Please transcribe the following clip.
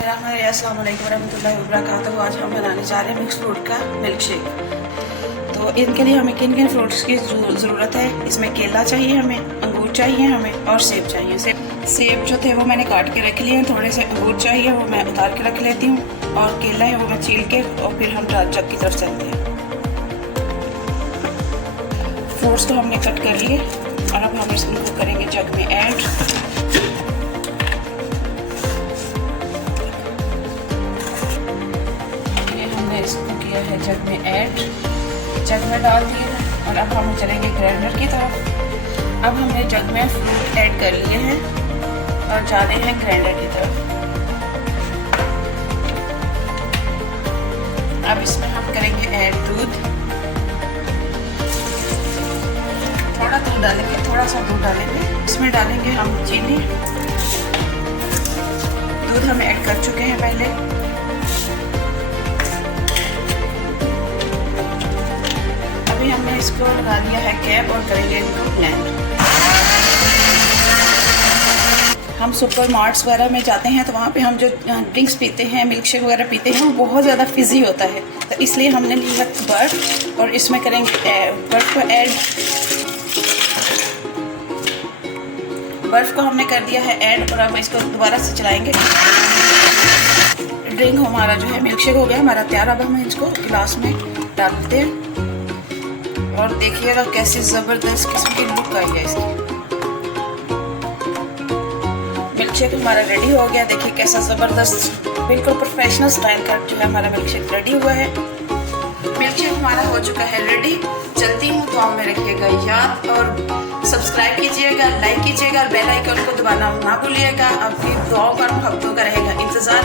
अस्सलाम वालेकुम रहमतुल्लाहि व बरकातहू। आज हम बनाने जा रहे हैं मिक्स फ्रूट का मिल्क शेक। तो इनके लिए हमें किन किन फ्रूट्स की ज़रूरत है। इसमें केला चाहिए, हमें अंगूर चाहिए, हमें और सेब चाहिए। सेब जो थे वो मैंने काट के रख लिए हैं। थोड़े से अंगूर चाहिए, वो मैं उतार के रख लेती हूँ। और केला है वो मैं छील के और फिर हम जग की तरफ चलते हैं। फ्रूट्स तो हमने कट कर लिए और अब हम इसको करेंगे जग में ऐड। इसको किया है जग में ऐड, जग में डाल दिए हैं और अब हम चलेंगे ग्राइंडर की तरफ। अब हमने जग में फ्रूट ऐड कर लिए हैं और जा रहे हैं ग्राइंडर की तरफ। अब इसमें हम करेंगे ऐड दूध। थोड़ा दूध डालेंगे, थोड़ा सा दूध डालेंगे। इसमें डालेंगे हम चीनी। दूध हम ऐड कर चुके हैं पहले। अभी हमने इसको लगा दिया है कैप और करेंगे इनको ब्लेंड। हम सुपर मार्ट्स वगैरह में जाते हैं तो वहाँ पे हम जो ड्रिंक्स पीते हैं, मिल्क शेक वगैरह पीते हैं, वो बहुत ज़्यादा फिजी होता है। तो इसलिए हमने लिया बर्फ़ और इसमें करेंगे बर्फ़ को ऐड। बर्फ़ को हमने कर दिया है ऐड और अब इसको दोबारा से चलाएंगे। ड्रिंक हमारा जो है मिल्क शेक हो गया हमारा तैयार। अब हम इसको गिलास में डालते हैं और देखिएगा कैसी ज़बरदस्त किस्म की लुक आई है इसकी। मिल्क शेक हमारा रेडी हो गया। देखिए कैसा ज़बरदस्त बिल्कुल प्रोफेशनल स्टाइल का जो है हमारा मिल्क शेक रेडी हुआ है। मिल्क शेक हमारा हो चुका है रेडी। चलती हूँ तो आप में रखिएगा याद और सब्सक्राइब कीजिएगा, लाइक कीजिएगा और बेल आइकन को दबाना ना भूलिएगा। आपकी दुआओं का मोहब्बतों का रहेगा इंतज़ार।